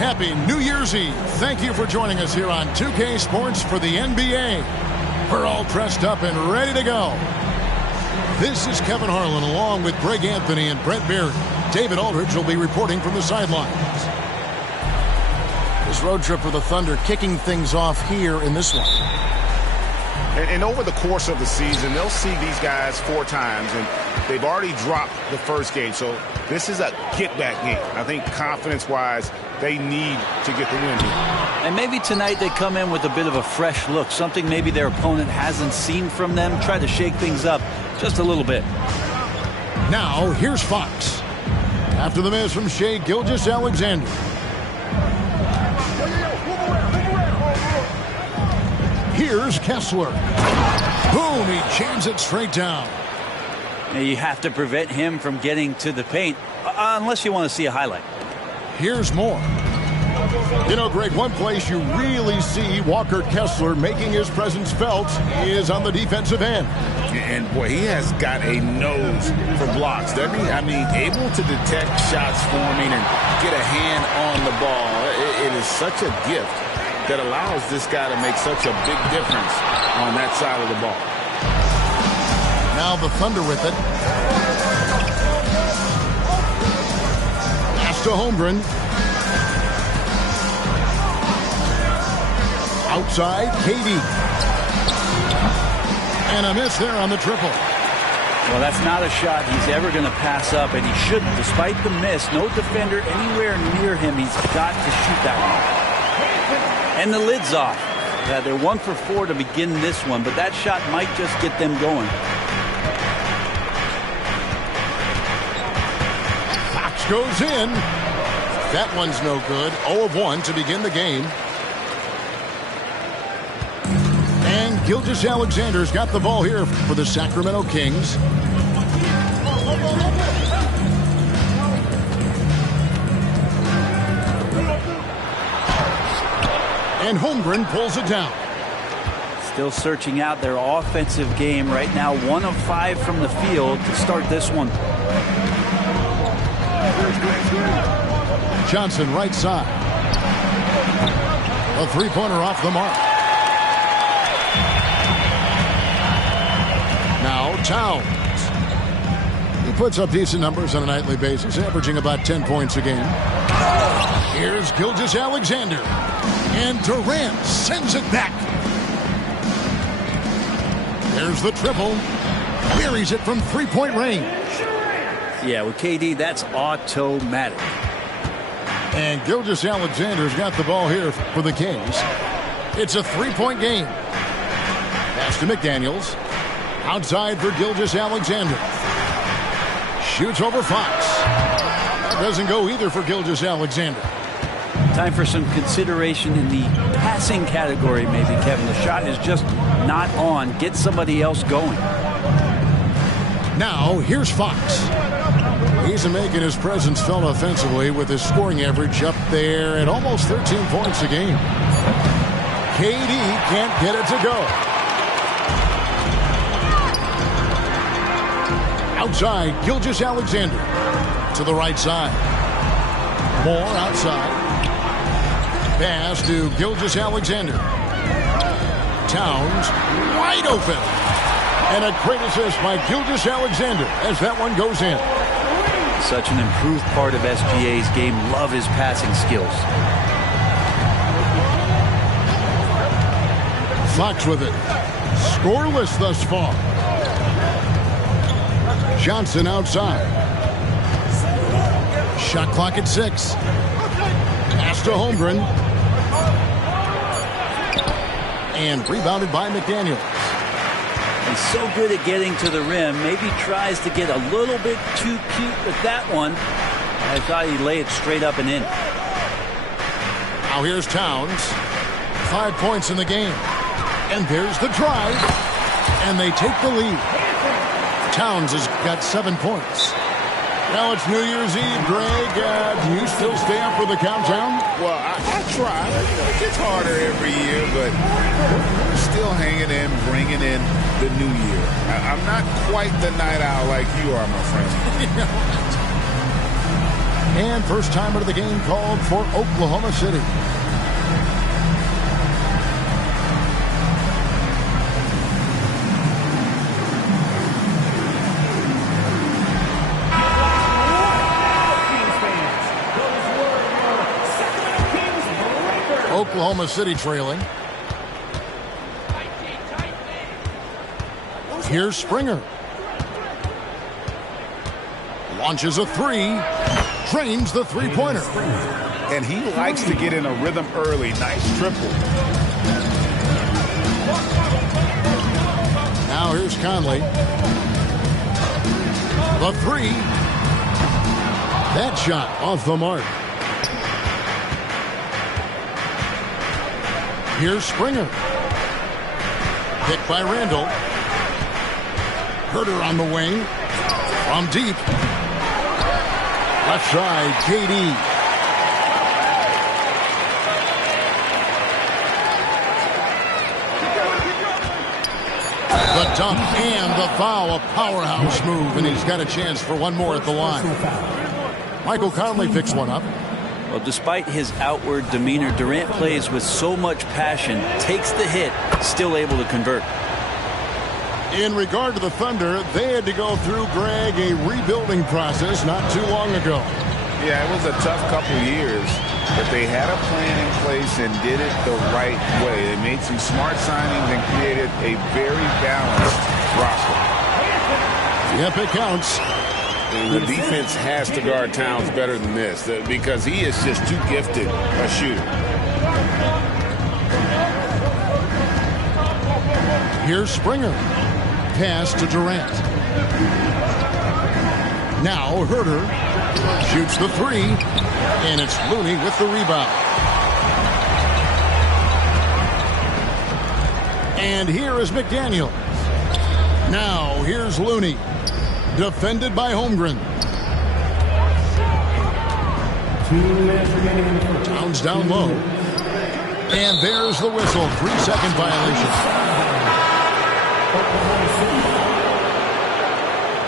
Happy New Year's Eve. Thank you for joining us here on 2K Sports for the NBA. We're all dressed up and ready to go. This is Kevin Harlan along with Greg Anthony and Brent Beard. David Aldridge will be reporting from the sidelines. This road trip for the Thunder kicking things off here in this one. And over the course of the season, they'll see these guys 4 times, and they've already dropped the first game. So this is a get-back game. I think confidence-wise, they need to get the win here. And maybe tonight they come in with a bit of a fresh look, something maybe their opponent hasn't seen from them, try to shake things up just a little bit. Now, here's Fox. After the miss from Shai Gilgeous-Alexander. Here's Kessler. Boom, he jams it straight down. Now you have to prevent him from getting to the paint, unless you want to see a highlight. Here's more. You know, Greg, one place you really see Walker Kessler making his presence felt is on the defensive end. And, boy, he has got a nose for blocks, doesn't he? I mean, able to detect shots forming and get a hand on the ball. It is such a gift that allows this guy to make such a big difference on that side of the ball. Now the Thunder with it. Pass to Holmgren. Outside, KD. And a miss there on the triple. Well, that's not a shot he's ever going to pass up, and he shouldn't. Despite the miss, no defender anywhere near him. He's got to shoot that one. And the lid's off. They're 1 for 4 to begin this one, but that shot might just get them going. Fox goes in. That one's no good. 0 of 1 to begin the game. And Gilgeous-Alexander's got the ball here for the Sacramento Kings. And Holmgren pulls it down. Still searching out their offensive game right now. 1 of 5 from the field to start this one. Johnson right side. A three-pointer off the mark. Now Towns. He puts up decent numbers on a nightly basis, averaging about 10 points a game. Here's Gilgeous-Alexander. And Durant sends it back. There's the triple. Buries it from three-point range. Yeah, with KD, that's automatic. And Gilgeous-Alexander's got the ball here for the Kings. It's a three-point game. Pass to McDaniels. Outside for Gilgeous-Alexander. Shoots over Fox. That doesn't go either for Gilgeous-Alexander. Time for some consideration in the passing category, maybe, Kevin. The shot is just not on. Get somebody else going. Now, here's Fox. He's making his presence felt offensively with his scoring average up there at almost 13 points a game. KD can't get it to go. Outside, Gilgeous-Alexander to the right side. Moore outside. Pass to Gilgeous-Alexander. Towns wide open. And a great assist by Gilgeous-Alexander as that one goes in. Such an improved part of SGA's game. Love his passing skills. Fox with it. Scoreless thus far. Johnson outside. Shot clock at 6. Pass to Holmgren. And rebounded by McDaniels. He's so good at getting to the rim. Maybe tries to get a little bit too cute with that one. I thought he'd lay it straight up and in. Now here's Towns. 5 points in the game. And there's the drive. And they take the lead. Towns has got 7 points. Now it's New Year's Eve, Greg. Do you still stay up for the countdown? Well, I try. It gets harder every year, but still hanging in, bringing in the new year. I'm not quite the night owl like you are, my friend. And first time out of the game called for Oklahoma City. Oklahoma City trailing. Here's Springer. Launches a three. Drains the three-pointer. And he likes to get in a rhythm early. Nice triple. Now here's Conley. The three. That shot off the mark. Here's Springer. Picked by Randall. Herter on the wing. From deep. Left side, KD. The dunk and the foul. A powerhouse move, and he's got a chance for one more at the line. Michael Conley picks one up. Well, despite his outward demeanor, Durant plays with so much passion, takes the hit, still able to convert. In regard to the Thunder, they had to go through, Greg, a rebuilding process not too long ago. Yeah, it was a tough couple years, but they had a plan in place and did it the right way. They made some smart signings and created a very balanced roster. Yep, it counts. And the defense has to guard Towns better than this because he is just too gifted a shooter. Here's Springer. Pass to Durant. Now Herter shoots the three, and it's Looney with the rebound. And here is McDaniels. Now here's Looney. Defended by Holmgren. Towns down low. And there's the whistle. 3-second violation.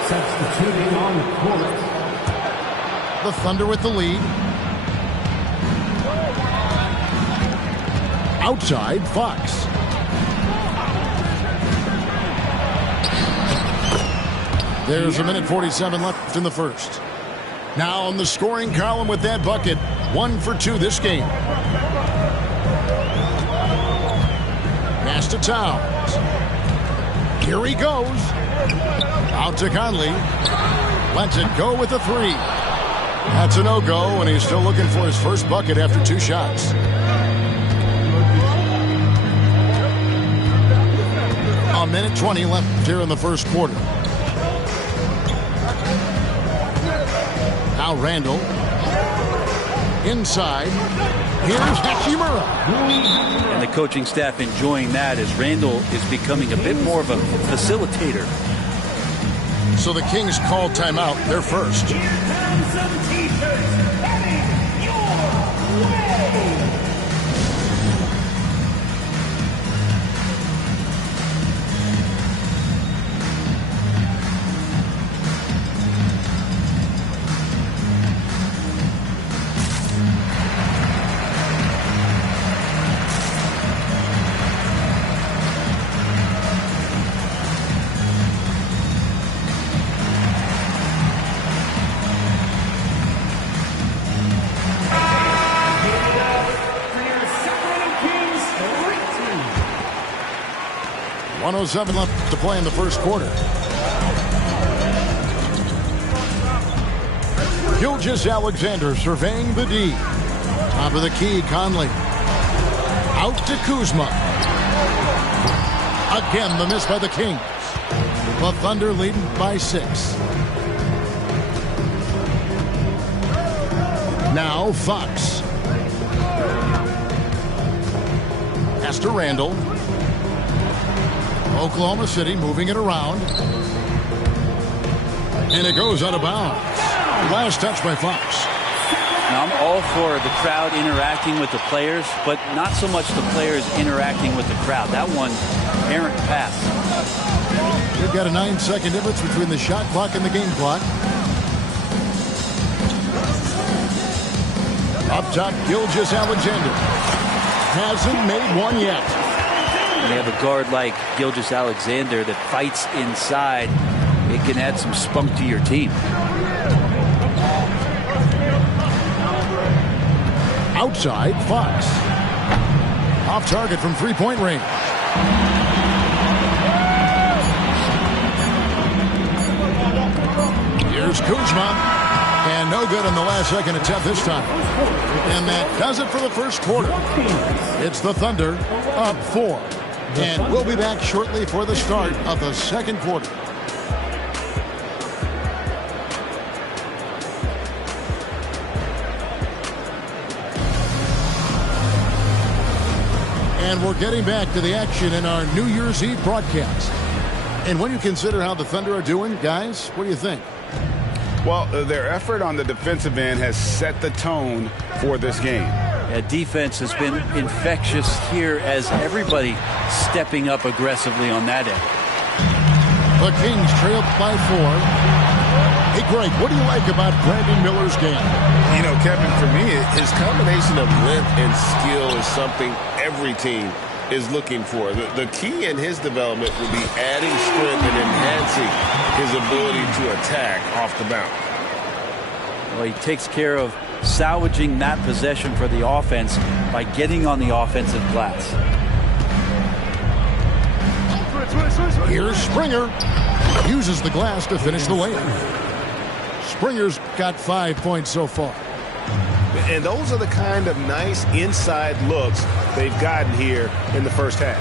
Substituting on the court. The Thunder with the lead. Outside, Fox. There's a minute 47 left in the first. Now on the scoring column with that bucket. 1 for 2 this game. Pass to Towns. Here he goes. Out to Conley. Lets it go with a three. That's a no-go, and he's still looking for his first bucket after 2 shots. A minute 20 left here in the first quarter. Now Randall. Inside. Here's Hachimura. And the coaching staff enjoying that as Randall is becoming a bit more of a facilitator. So the Kings call timeout. They're first. .07 left to play in the first quarter. Gilgeous-Alexander surveying the D. Top of the key, Conley. Out to Kuzma. Again, the miss by the Kings. The Thunder leading by 6. Now Fox. Pass to Randall. Oklahoma City moving it around. And it goes out of bounds. Last touch by Fox. Now, I'm all for the crowd interacting with the players, but not so much the players interacting with the crowd. That one, errant pass. We've got a 9-second difference between the shot clock and the game clock. Up top, Gilgeous Alexander. Hasn't made one yet. When you have a guard like Gilgeous Alexander that fights inside, it can add some spunk to your team. Outside, Fox. Off target from three-point range. Here's Kuzma. And no good in the last second attempt this time. And that does it for the first quarter. It's the Thunder up 4. And we'll be back shortly for the start of the second quarter. And we're getting back to the action in our New Year's Eve broadcast. And when you consider how the Thunder are doing, guys, what do you think? Well, their effort on the defensive end has set the tone for this game. Yeah, defense has been infectious here as everybody stepping up aggressively on that end. The Kings trailed by 4. Hey, Greg, what do you like about Brandon Miller's game? You know, Kevin, for me, his combination of length and skill is something every team is looking for. The key in his development will be adding strength and enhancing his ability to attack off the bounce. Well, he takes care of salvaging that possession for the offense by getting on the offensive glass. Here's Springer. Uses the glass to finish the layup. Springer's got 5 points so far. And those are the kind of nice inside looks they've gotten here in the first half.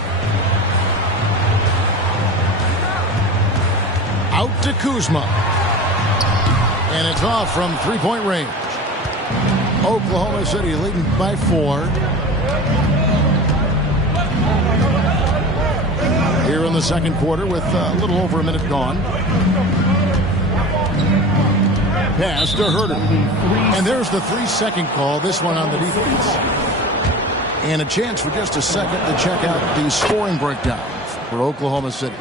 Out to Kuzma. And it's off from three-point range. Oklahoma City leading by 4. Here in the second quarter with a little over a minute gone. Pass to Herter. And there's the 3-second call, this one on the defense. And a chance for just a second to check out the scoring breakdown for Oklahoma City.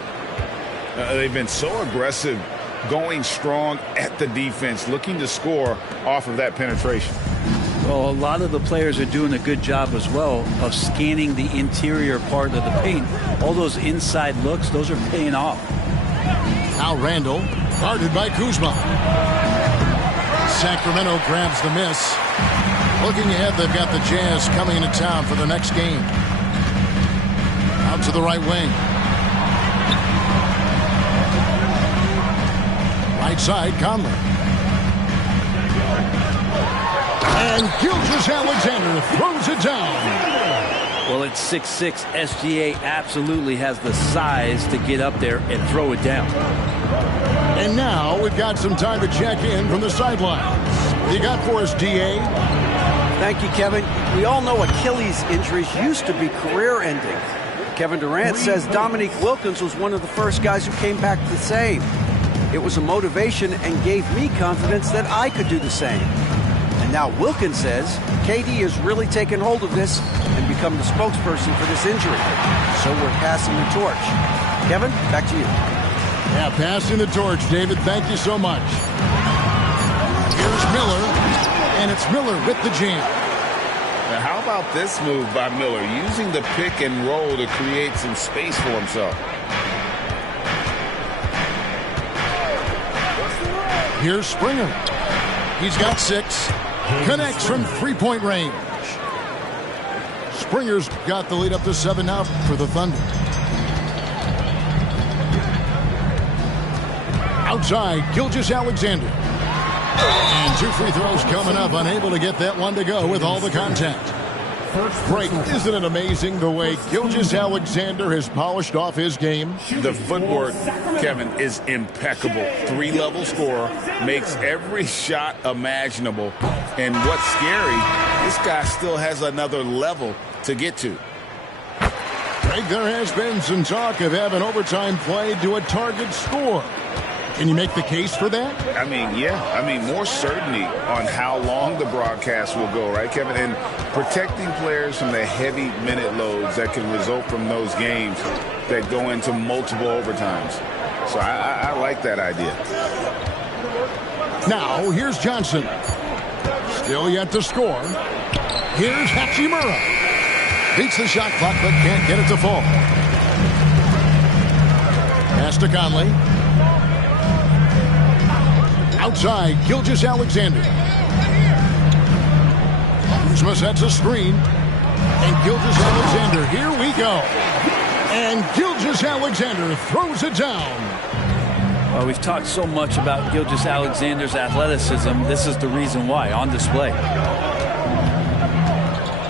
They've been so aggressive, going strong at the defense, looking to score off of that penetration. Well, a lot of the players are doing a good job as well of scanning the interior part of the paint. All those inside looks, those are paying off. Now Randall, guarded by Kuzma. Sacramento grabs the miss. Looking ahead, they've got the Jazz coming into town for the next game. Out to the right wing. Right side, Conley. And Gilgeous Alexander throws it down. Well, it's 6'6". SGA absolutely has the size to get up there and throw it down. And now we've got some time to check in from the sidelines. You got for us, D.A.? Thank you, Kevin. We all know Achilles injuries used to be career-ending. Kevin Durant says Dominique Wilkins was one of the first guys who came back the same. It was a motivation and gave me confidence that I could do the same. And now Wilkins says KD has really taken hold of this and become the spokesperson for this injury. So we're passing the torch. Kevin, back to you. Yeah, passing the torch, David. Thank you so much. Here's Miller, and it's Miller with the jam. Now, how about this move by Miller, using the pick and roll to create some space for himself? Here's Springer. He's got 6. Connects from three-point range. Springer's got the lead up to 7 now for the Thunder. Outside, Gilgeous Alexander. And 2 free throws coming up. Unable to get that one to go with all the contact. Break. Isn't it amazing the way Gilgeous Alexander has polished off his game? The footwork, Kevin, is impeccable. 3-level scorer, makes every shot imaginable. And what's scary, this guy still has another level to get to. Greg, there has been some talk of having overtime played to a target score. Can you make the case for that? I mean, yeah. I mean, more certainty on how long the broadcast will go, right, Kevin? And protecting players from the heavy minute loads that can result from those games that go into multiple overtimes. So I like that idea. Now, here's Johnson. Still yet to score. Here's Hachimura. Beats the shot clock, but can't get it to fall. Pass to Conley. Outside, Gilgeous-Alexander. Kuzma sets a screen. And Gilgeous-Alexander, here we go. And Gilgeous-Alexander throws it down. Well, we've talked so much about Gilgeous-Alexander's athleticism. This is the reason why, on display.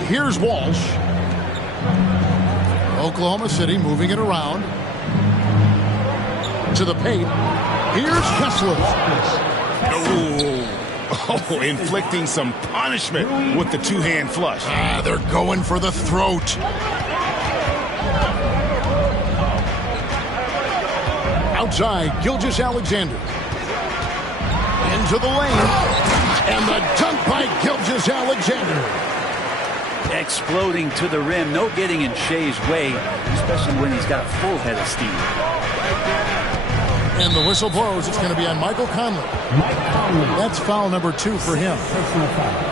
Here's Walsh. Oklahoma City moving it around. To the paint. Here's Kessler. Oh, inflicting some punishment with the two-hand flush. They're going for the throat. Outside, Gilgeous-Alexander. Into the lane. And the dunk by Gilgeous-Alexander. Exploding to the rim. No getting in Shea's way, especially when he's got a full head of steam. And the whistle blows. It's going to be on Michael Conley. That's foul number 2 for him.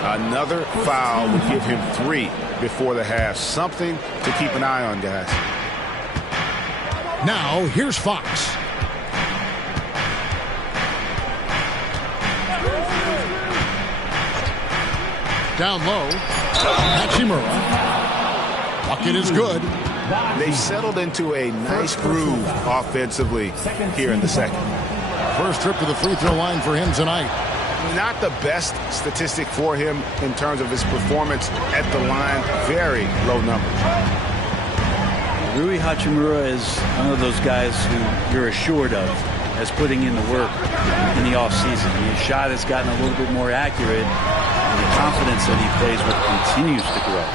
Another foul would give him 3 before the half. Something to keep an eye on, guys. Now, here's Fox. Down low. Hachimura. Bucket is good. They settled into a nice groove offensively here in the second. First trip to the free throw line for him tonight. Not the best statistic for him in terms of his performance at the line. Very low numbers. Rui Hachimura is one of those guys who you're assured of as putting in the work in the offseason. His shot has gotten a little bit more accurate, and the confidence that he plays with continues to grow.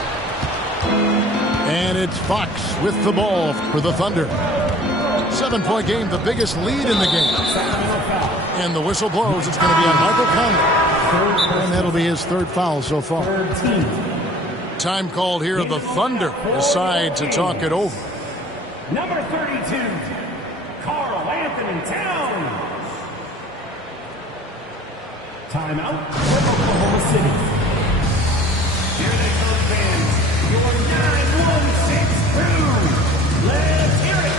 And it's Fox with the ball for the Thunder. 7-point game, the biggest lead in the game. And the whistle blows. It's going to be on Michael Conley. And that'll be his 3rd foul so far. Time called here. The Thunder decide to talk it over. Number 32, Carl Anthony Towns. Timeout for Oklahoma City. Here they come, fans. Your 9-1-6 crew. Let's hear it.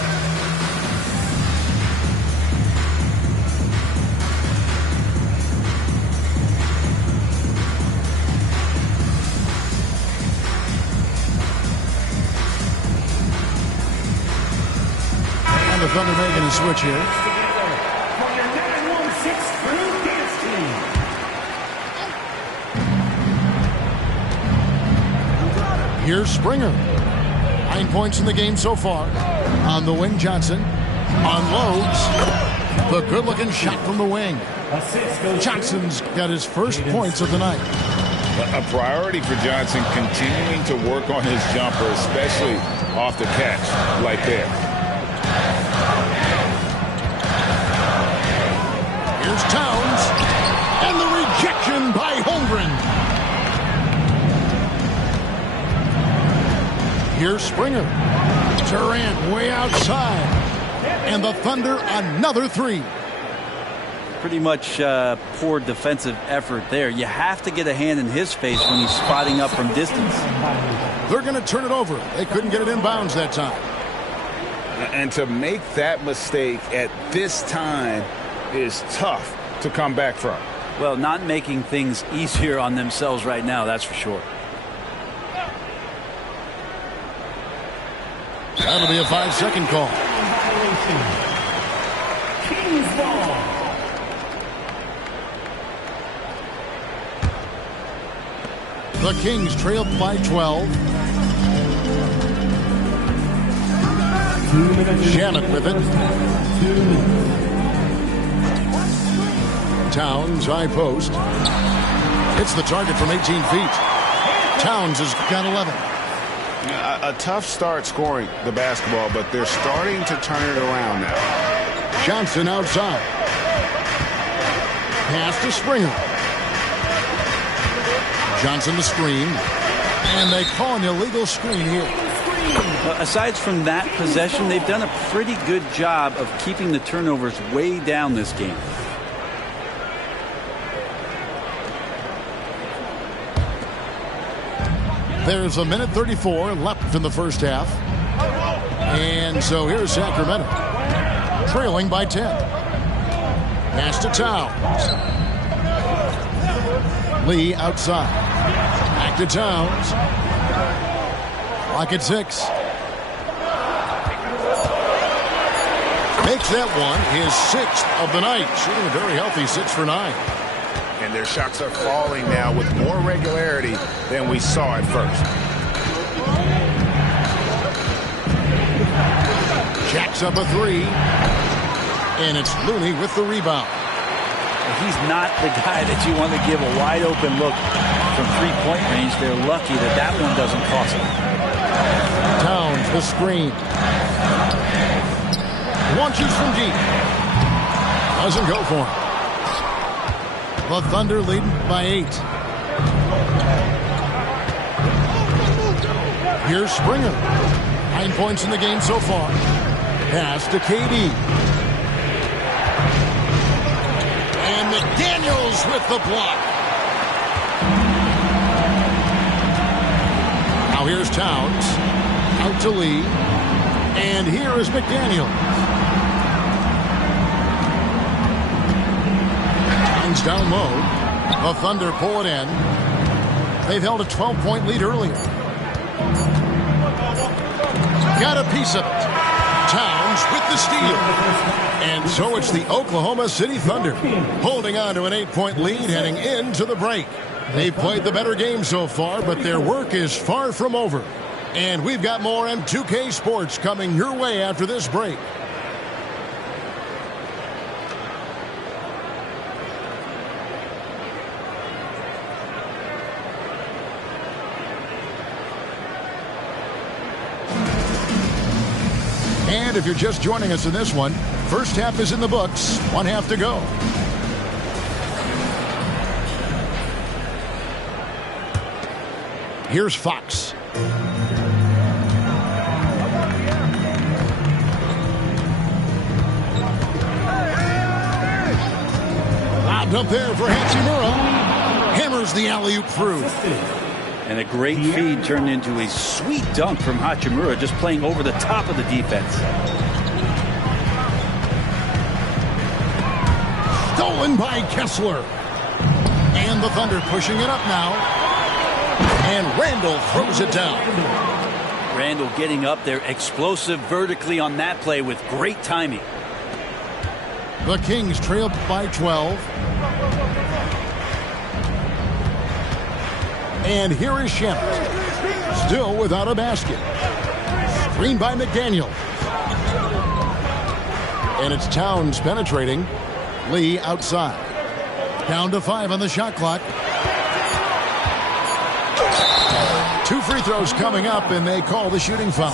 And the Thunder making a switch here. Together for your 9-1-6 crew dance team. Here's Springer. 9 points in the game so far. On the wing, Johnson. Unloads. The good-looking shot from the wing. Johnson's got his first points of the night. A priority for Johnson, continuing to work on his jumper, especially off the catch like there. Here's Towns. And the rejection by Holmgren. Here's Springer. Durant way outside. And the Thunder another 3. Pretty much poor defensive effort there. You have to get a hand in his face when he's spotting up from distance. They're going to turn it over. They couldn't get it in bounds that time. And to make that mistake at this time is tough to come back from. Well, not making things easier on themselves right now, that's for sure. That'll be a 5-second call. Kings ball. The Kings trailed by 12. Shannon with it. Towns, high post. Hits the target from 18 feet. Towns has got 11. A tough start scoring the basketball, but they're starting to turn it around now. Johnson outside. Pass to Springer. Johnson the screen. And they call an illegal screen here. Well, aside from that possession, they've done a pretty good job of keeping the turnovers way down this game. There's a minute 34 left in the first half. And so here's Sacramento, trailing by 10. Pass to Towns. Lee outside. Back to Towns. Clock at 6. Makes that one his 6th of the night. Shooting a very healthy 6 for 9. And their shots are falling now with more regularity than we saw at first. Jacks up a 3. And it's Looney with the rebound. He's not the guy that you want to give a wide open look from three-point range. They're lucky that that one doesn't cost them. Towns the screen. Launches from deep. Doesn't go for him. The Thunder leading by 8. Here's Springer. 9 points in the game so far. Pass to KD. And McDaniels with the block. Now here's Towns. Out to Lee. And here is McDaniels. Towns down low. The Thunder pull it in. They've held a 12-point lead earlier. Got a piece of it. Towns with the steal. And so it's the Oklahoma City Thunder holding on to an 8-point lead heading into the break. They've played the better game so far, but their work is far from over. And we've got more M2K Sports coming your way after this break. And if you're just joining us in this one, first half is in the books. 1 half to go. Here's Fox. Lobbed up there for Hachimura. Hammers the alley-oop through. And a great feed turned into a sweet dunk from Hachimura, just playing over the top of the defense. Stolen by Kessler. And the Thunder pushing it up now. And Randall throws it down. Randall getting up there, explosive vertically on that play with great timing. The Kings trail by 12. And here is Shannon. Still without a basket. Screened by McDaniel. And it's Towns penetrating. Lee outside. Down to 5 on the shot clock. 2 free throws coming up, and they call the shooting foul.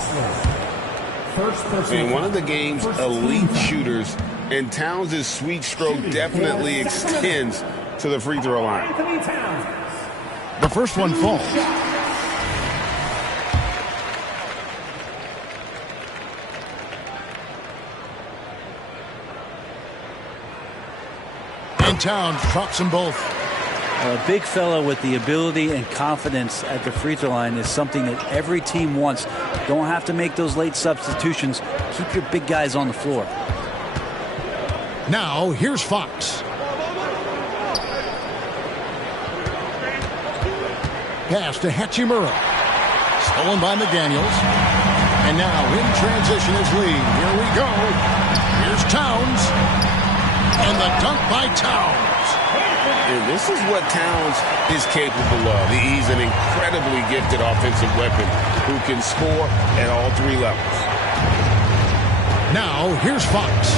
And one of the game's elite shooters, and Towns' sweet stroke definitely extends to the free throw line. The first one falls. And Towns drops them both. A big fella with the ability and confidence at the free throw line is something that every team wants. Don't have to make those late substitutions. Keep your big guys on the floor. Now, here's Fox. Pass to Hachimura. Stolen by McDaniels. And now in transition is Lee. Here we go. Here's Towns. And the dunk by Towns. And this is what Towns is capable of. He's an incredibly gifted offensive weapon who can score at all 3 levels. Now, here's Fox.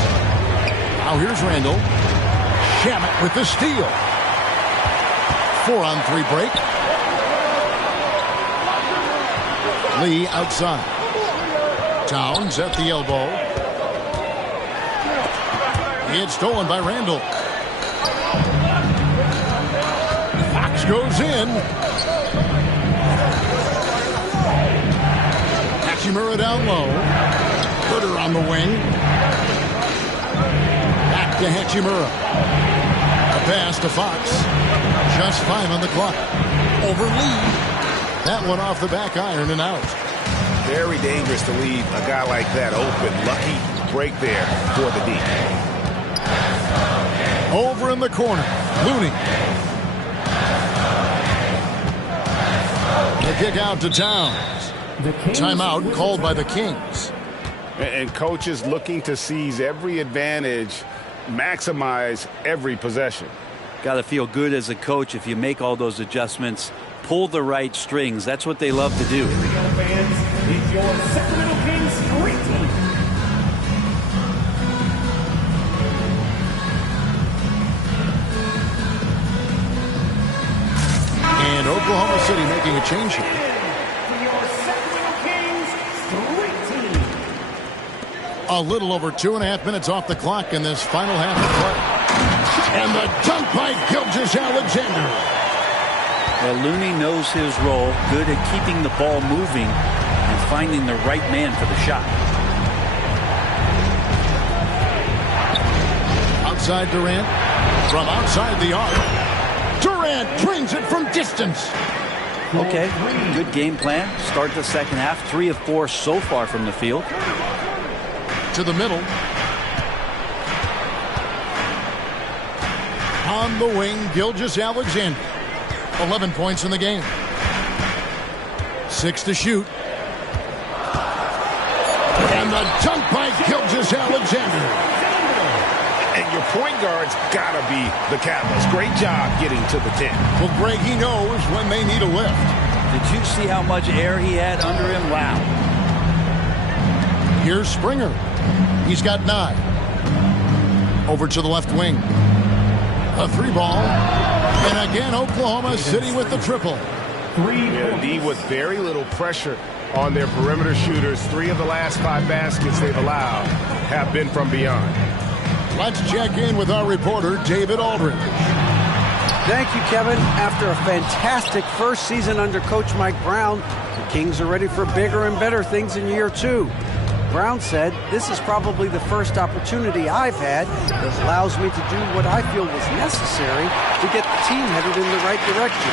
Now, here's Randall. Shamet with the steal. 4-on-3 break. Lee outside. Towns at the elbow. It's stolen by Randall. Fox goes in. Hachimura down low. Footer on the wing. Back to Hachimura. A pass to Fox. Just 5 on the clock. Over Lee. That one off the back iron and out. Very dangerous to leave a guy like that open. Lucky break there for the D. Over in the corner, Looney. The kick out to Towns. Timeout called by the Kings. And coaches looking to seize every advantage, maximize every possession. Got to feel good as a coach if you make all those adjustments, pull the right strings. That's what they love to do. Fans, it's your Sacramento Kings great team. And Oklahoma City making a change here. For your Sacramento Kings great team. A little over 2.5 minutes off the clock in this final half of play. And the dunk by Gilgeous-Alexander. Well, Looney knows his role, good at keeping the ball moving and finding the right man for the shot. Outside Durant, from outside the arc. Durant drains it from distance. Okay, good game plan. Start the second half, 3 of 4 so far from the field. To the middle. On the wing, Gilgeous-Alexander. 11 points in the game. 6 to shoot. And the dunk by Gilgeous-Alexander. And your point guard's got to be the catalyst. Great job getting to the 10. Well, Greg, he knows when they need a lift. Did you see how much air he had under him? Wow. Here's Springer. He's got 9. Over to the left wing. A 3-ball. And again, Oklahoma City with the triple. Yeah, D with very little pressure on their perimeter shooters. 3 of the last 5 baskets they've allowed have been from beyond. Let's check in with our reporter, David Aldridge. Thank you, Kevin. After a fantastic first season under Coach Mike Brown, the Kings are ready for bigger and better things in year 2. Brown said, "This is probably the first opportunity I've had that allows me to do what I feel was necessary to get the team headed in the right direction.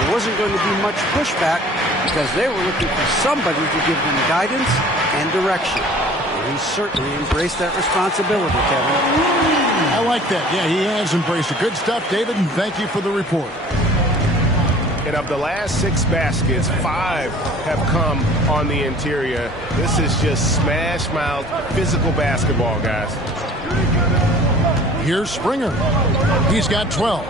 There wasn't going to be much pushback because they were looking for somebody to give them guidance and direction." And he certainly embraced that responsibility, Kevin. I like that. Yeah, he has embraced it. Good stuff, David, and thank you for the report. And of the last 6 baskets, 5 have come on the interior. This is just smash mouth physical basketball, guys. Here's Springer. He's got 12.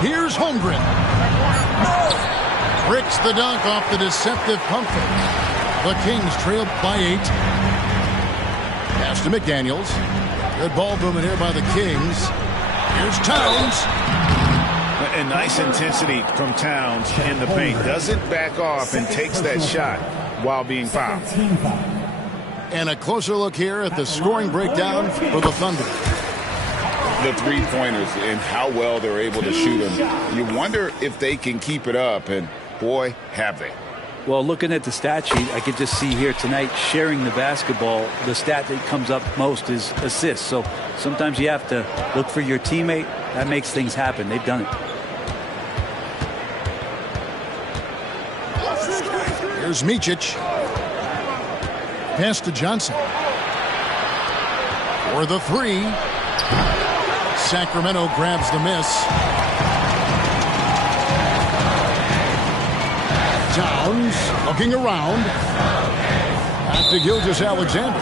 Here's Holmgren. Bricks the dunk off the deceptive pump fake. The Kings trailed by 8. Pass to McDaniels. Good ball movement here by the Kings. Here's Towns. And nice intensity from Towns in the paint. Doesn't back off and takes that shot while being fouled. And a closer look here at the scoring breakdown for the Thunder. The three-pointers and how well they're able to shoot them. You wonder if they can keep it up, and boy, have they. Well, looking at the stat sheet, I could just see here tonight sharing the basketball. The stat that comes up most is assists. So sometimes you have to look for your teammate. That makes things happen. They've done it. Here's Micic. Pass to Johnson. For the 3. Sacramento grabs the miss. Towns looking around. Back to Gilgeous-Alexander.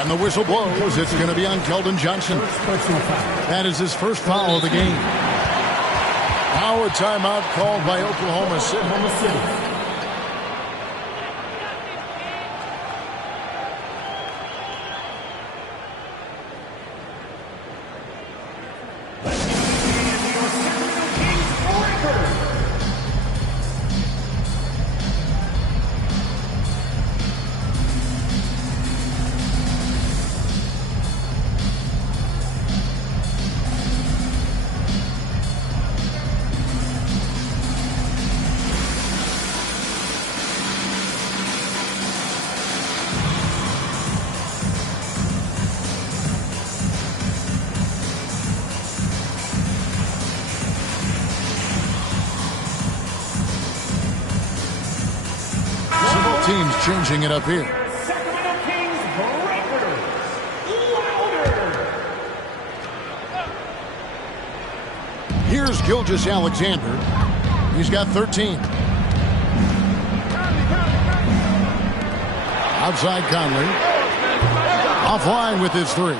And the whistle blows. It's going to be on Keldon Johnson. That is his first foul of the game. Now a timeout called by Oklahoma City. changing it up here. Sacramento Kings record. Louder. Here's Gilgeous-Alexander. He's got 13. Outside Conley. Offline with his 3.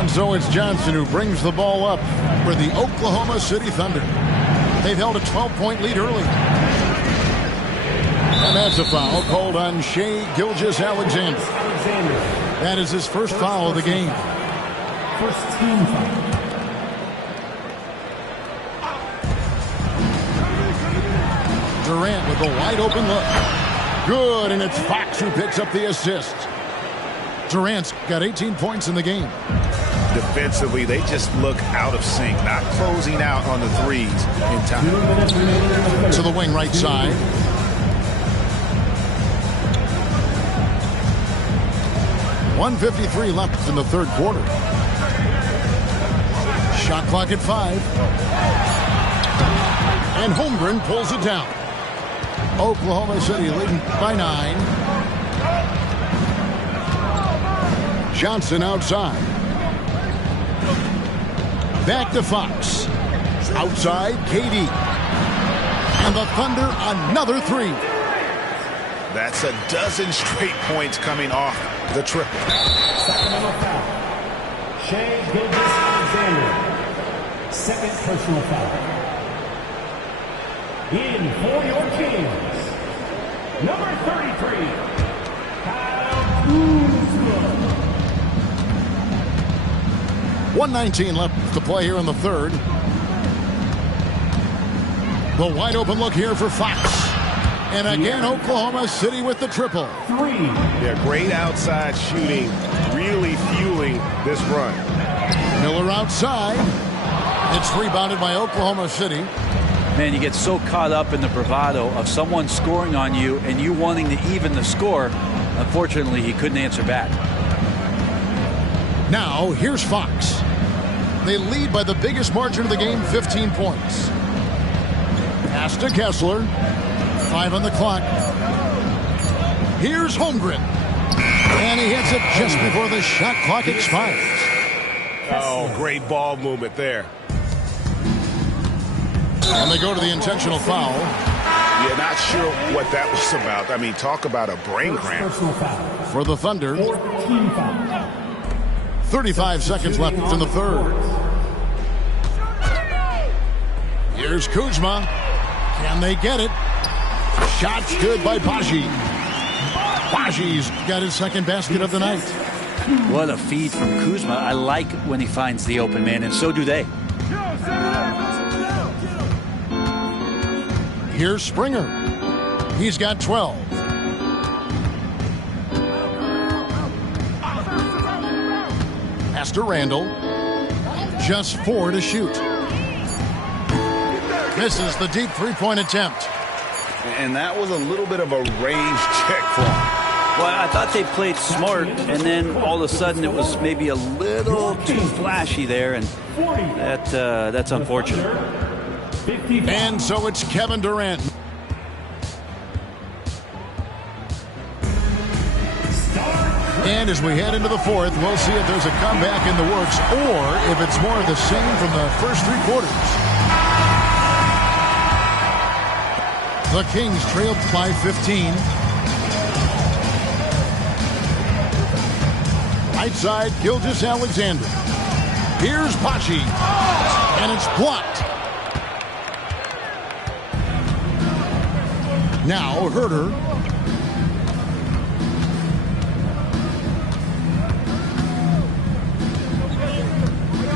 And so it's Johnson who brings the ball up for the Oklahoma City Thunder. They've held a 12-point lead early. And that's a foul called on Shai Gilgeous-Alexander. That is his first foul of the game. First team foul. Durant with a wide open look. Good, and it's Fox who picks up the assist. Durant's got 18 points in the game. Defensively, they just look out of sync, not closing out on the threes in time. To the wing right side. .153 left in the third quarter. Shot clock at 5. And Holmgren pulls it down. Oklahoma City leading by 9. Johnson outside. Back to Fox. Outside, KD. And the Thunder, another 3. That's a dozen straight points coming off the triple. Sacramento foul. Shai Gilgeous-Alexander. Second personal foul. In for your Kings, number 33, Kyle Kuzma. 1:19 left to play here in the third. The wide open look here for Fox. And again, Oklahoma City with the triple. 3. Yeah, great outside shooting, really fueling this run. Miller outside. It's rebounded by Oklahoma City. Man, you get so caught up in the bravado of someone scoring on you and you wanting to even the score. Unfortunately, he couldn't answer back. Now, here's Fox. They lead by the biggest margin of the game, 15 points. Pass to Kessler. 5 on the clock. Here's Holmgren. And he hits it just before the shot clock expires. Oh, great ball movement there. And they go to the intentional foul. Yeah, not sure what that was about. I mean, talk about a brain cramp. Personal foul. For the Thunder. Team foul. 35 seconds left in the third. Here's Kuzma. Can they get it? Shot's good by Baji. Baji's got his second basket of the night. What a feed from Kuzma. I like when he finds the open man, and so do they. Here's Springer. He's got 12. Pass to Randall. Just 4 to shoot. Misses the deep three-point attempt. And that was a little bit of a range check for him. Well, I thought they played smart, and then all of a sudden it was maybe a little too flashy there, and that's unfortunate. And so it's Kevin Durant. And as we head into the fourth, we'll see if there's a comeback in the works or if it's more of the same from the first 3 quarters. The Kings trailed by 15. Right side, Gilgeous-Alexander. Here's Pachi. And it's blocked. Now Herter.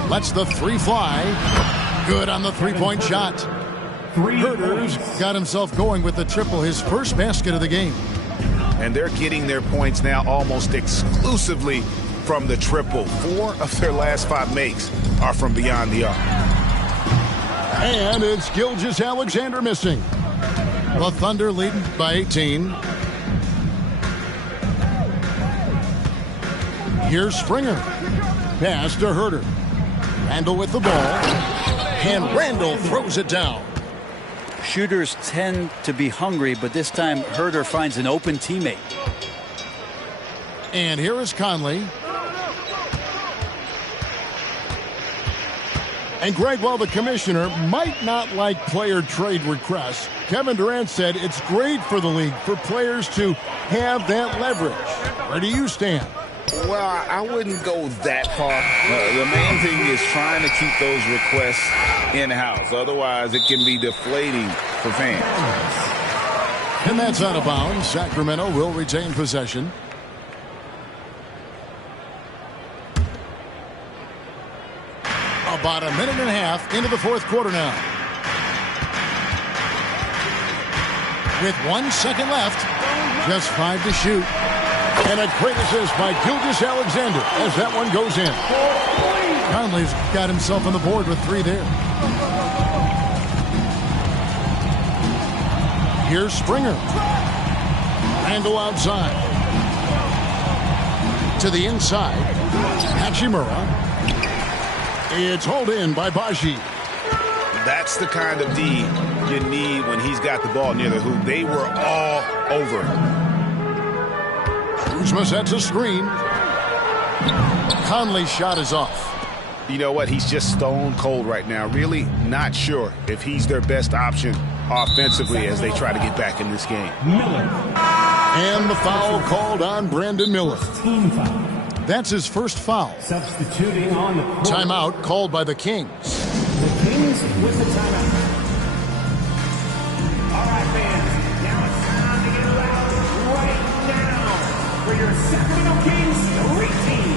Lets the 3 fly. Good on the 3-point shot. Herter's got himself going with the triple, his first basket of the game. And they're getting their points now almost exclusively from the triple. 4 of their last 5 makes are from beyond the arc. And it's Gilgeous-Alexander missing. The Thunder leading by 18. Here's Springer. Pass to Herter. Randall with the ball. And Randall throws it down. Shooters tend to be hungry, but this time Herder finds an open teammate. And here is Conley. And Greg, while the commissioner might not like player trade requests, Kevin Durant said it's great for the league for players to have that leverage. Where do you stand? Well, I wouldn't go that far. The main thing is trying to keep those requests in-house. Otherwise, it can be deflating for fans. And that's out of bounds. Sacramento will retain possession. About a minute and a half into the fourth quarter now. With 1 second left, just 5 to shoot. And a great assist by Gilgeous-Alexander as that one goes in. Conley's got himself on the board with 3 there. Here's Springer. Randall outside. To the inside. Hachimura. It's hauled in by Baji. That's the kind of D you need when he's got the ball near the hoop. They were all over him. Kuzma sets a screen. Conley's shot is off. You know what? He's just stone cold right now. Really not sure if he's their best option offensively as they try to get back in this game. And the foul called on Brandon Miller. That's his first foul. Substituting on the court. Timeout called by the Kings. The Kings with the timeout. All right, fans. Now it's time to get loud right now for your Sacramento Kings Street Team.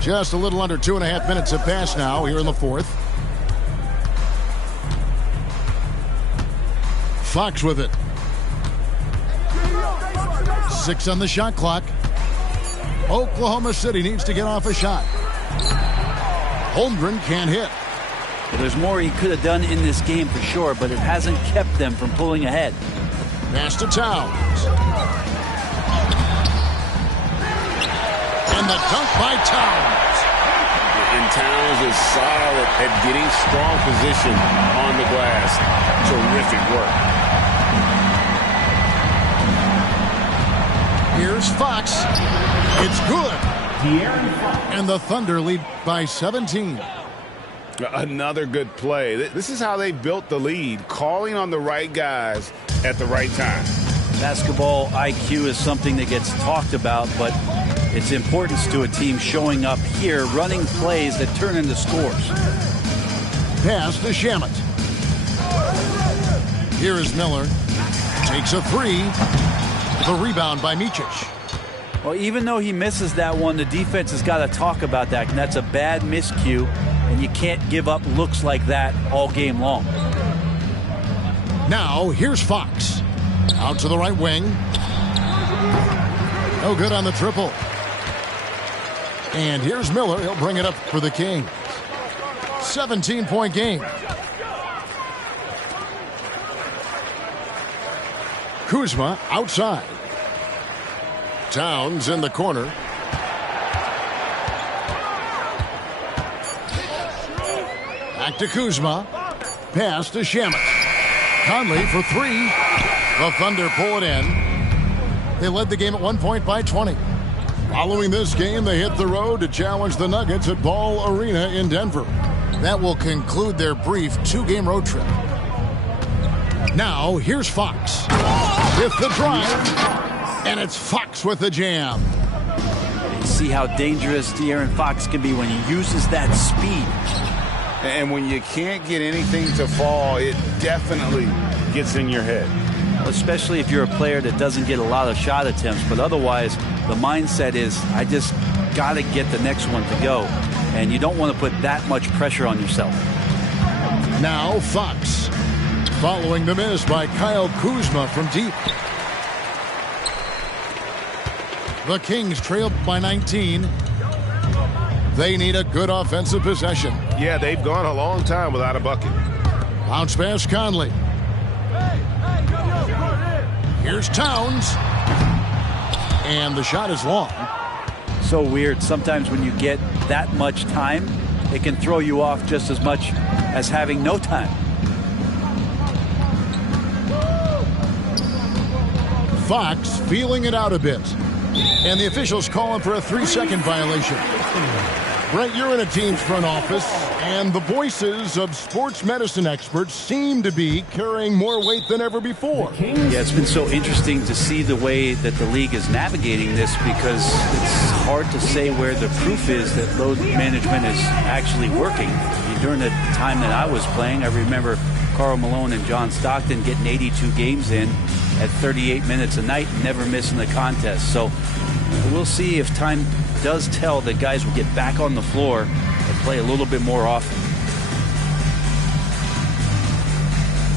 Just a little under 2.5 minutes have passed now here in the fourth. Fox with it. 6 on the shot clock. Oklahoma City needs to get off a shot. Holmgren can't hit. Well, there's more he could have done in this game for sure, but it hasn't kept them from pulling ahead. Pass to Towns. And the dunk by Towns. And Towns is solid at getting strong position on the glass. Terrific work. Here's Fox. It's good. And the Thunder lead by 17. Another good play. This is how they built the lead, calling on the right guys at the right time. Basketball IQ is something that gets talked about, but its importance to a team showing up here, running plays that turn into scores. Pass to Shamet. Here is Miller. Takes a 3. The rebound by Micic. Well, even though he misses that one, the defense has got to talk about that, and that's a bad miscue, and you can't give up looks like that all game long. Now, here's Fox. Out to the right wing. No good on the triple. And here's Miller. He'll bring it up for the Kings. 17-point game. Kuzma outside. Towns in the corner. Back to Kuzma. Pass to Shamet. Conley for 3. The Thunder pull it in. They led the game at 1 point by 20. Following this game, they hit the road to challenge the Nuggets at Ball Arena in Denver. That will conclude their brief 2-game road trip. Now, here's Fox. with the drive. And it's Fox with the jam. You see how dangerous De'Aaron Fox can be when he uses that speed. And when you can't get anything to fall, it definitely gets in your head. Especially if you're a player that doesn't get a lot of shot attempts. But otherwise, the mindset is, I just got to get the next one to go. And you don't want to put that much pressure on yourself. Now Fox, following the miss by Kyle Kuzma from deep. The Kings trail by 19. They need a good offensive possession. Yeah, they've gone a long time without a bucket. Bounce pass Conley. Here's Towns. And the shot is long. So weird. Sometimes when you get that much time, it can throw you off just as much as having no time. Fox feeling it out a bit. And the officials calling for a 3-second violation. Brent, you're in a team's front office, and the voices of sports medicine experts seem to be carrying more weight than ever before. Yeah, it's been so interesting to see the way that the league is navigating this, because it's hard to say where the proof is that load management is actually working. During the time that I was playing, I remember Karl Malone and John Stockton getting 82 games in at 38 minutes a night and never missing a contest. So we'll see if time does tell that guys will get back on the floor and play a little bit more often.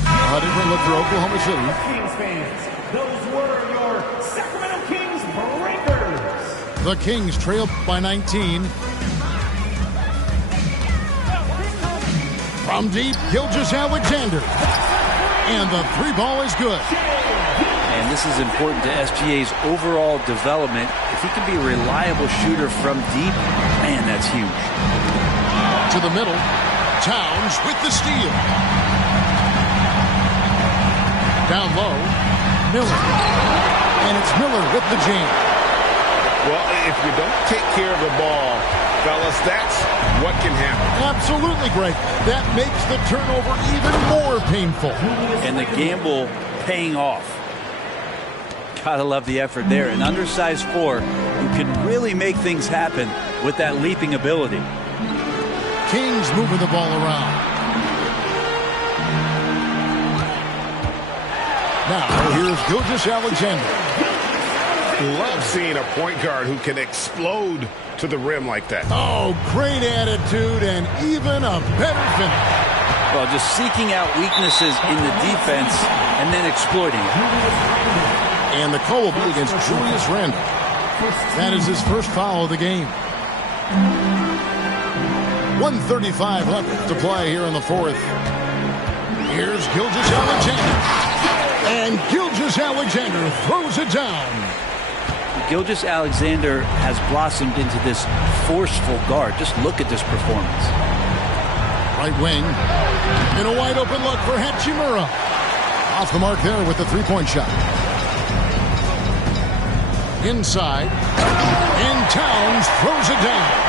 A different look for Oklahoma City. Kings fans, those were your Sacramento Kings breakers. The Kings trail by 19. From deep, Gilgeous-Alexander. And the three ball is good. And this is important to SGA's overall development. If he can be a reliable shooter from deep, man, that's huge. To the middle, Towns with the steal. Down low, Miller. And it's Miller with the jam. Well, if you don't take care of the ball, fellas, that's what can happen. Absolutely, Greg. That makes the turnover even more painful. And the gamble paying off. Gotta love the effort there. An undersized four who can really make things happen with that leaping ability. Kings moving the ball around. Now, here's Gilgeous-Alexander. Love seeing a point guard who can explode to the rim like that. Oh, great attitude and even a better finish. Well, just seeking out weaknesses in the defense and then exploiting it. And the call will be against Julius Randle. That is his first foul of the game. 1:35 left to play here in the fourth. Here's Gilgeous-Alexander. And Gilgeous-Alexander throws it down. Gilgeous-Alexander has blossomed into this forceful guard. Just look at this performance. Right wing. In a wide open look for Hachimura. Off the mark there with the three-point shot. Inside. And Towns throws it down.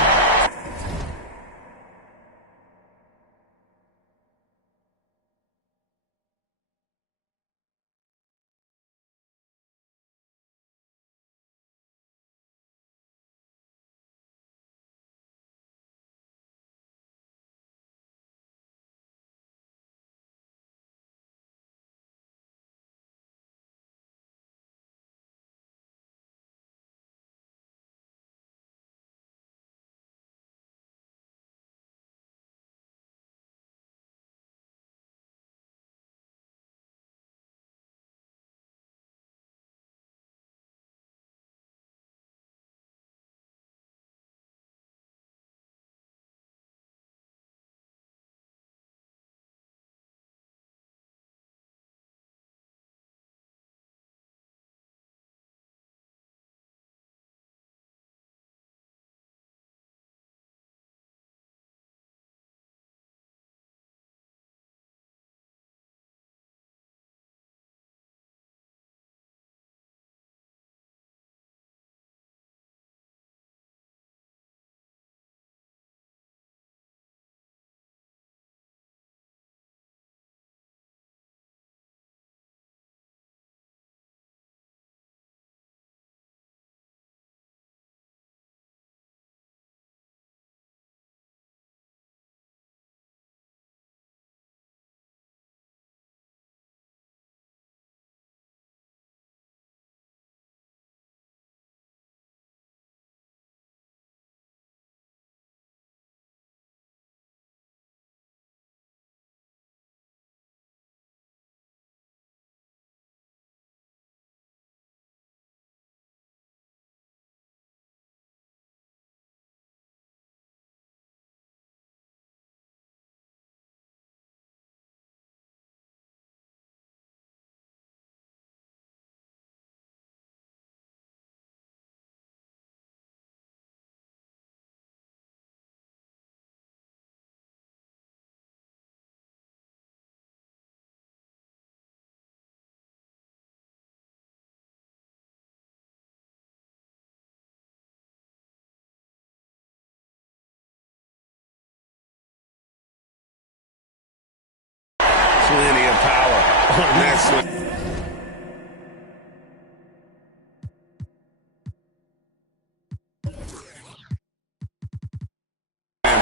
That's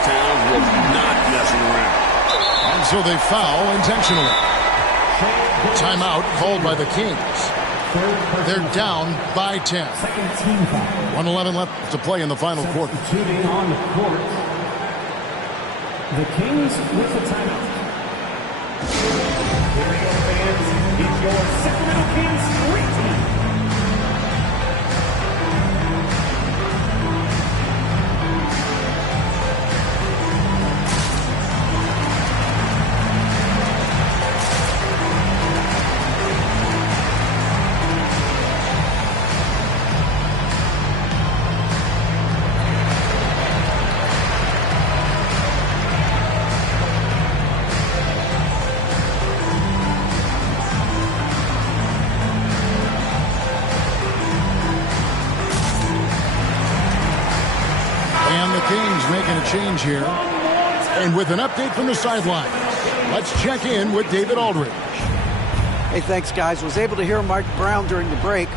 Towns was not messing around. And so they foul intentionally. Timeout called by the Kings. They're down by 10. 1:11 left to play in the final quarter. Substituting on the court, the Kings with the timeout. Here we go, fans. It's your Sacramento Kings Street Team. Making a change here. And with an update from the sideline, let's check in with David Aldridge. Hey, thanks, guys. Was able to hear Mike Brown during the break.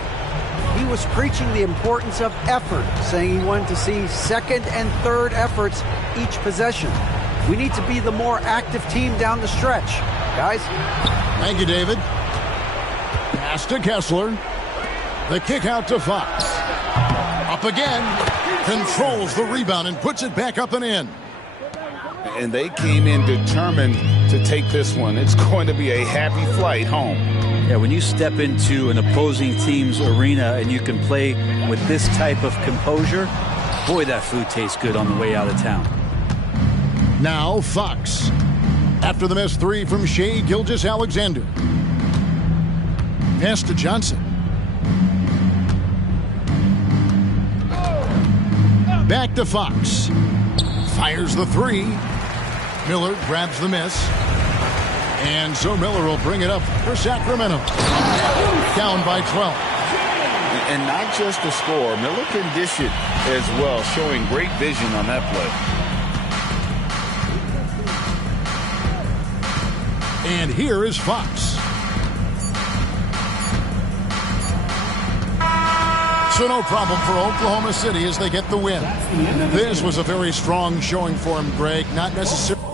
He was preaching the importance of effort, saying he wanted to see second and third efforts each possession. We need to be the more active team down the stretch. Guys? Thank you, David. Pass to Kessler. The kick out to Fox. Up again. Controls the rebound and puts it back up and in. And they came in determined to take this one. It's going to be a happy flight home. Yeah, when you step into an opposing team's arena and you can play with this type of composure, boy, that food tastes good on the way out of town. Now Fox. After the missed three from Shai Gilgeous-Alexander. Pass to Johnson. Back to Fox. Fires the three. Miller grabs the miss. And so Miller will bring it up for Sacramento. Down by 12. And not just the score. Miller can dish it as well, showing great vision on that play. And here is Fox. So no problem for Oklahoma City as they get the win. This was a very strong showing for him, Greg. Not necessarily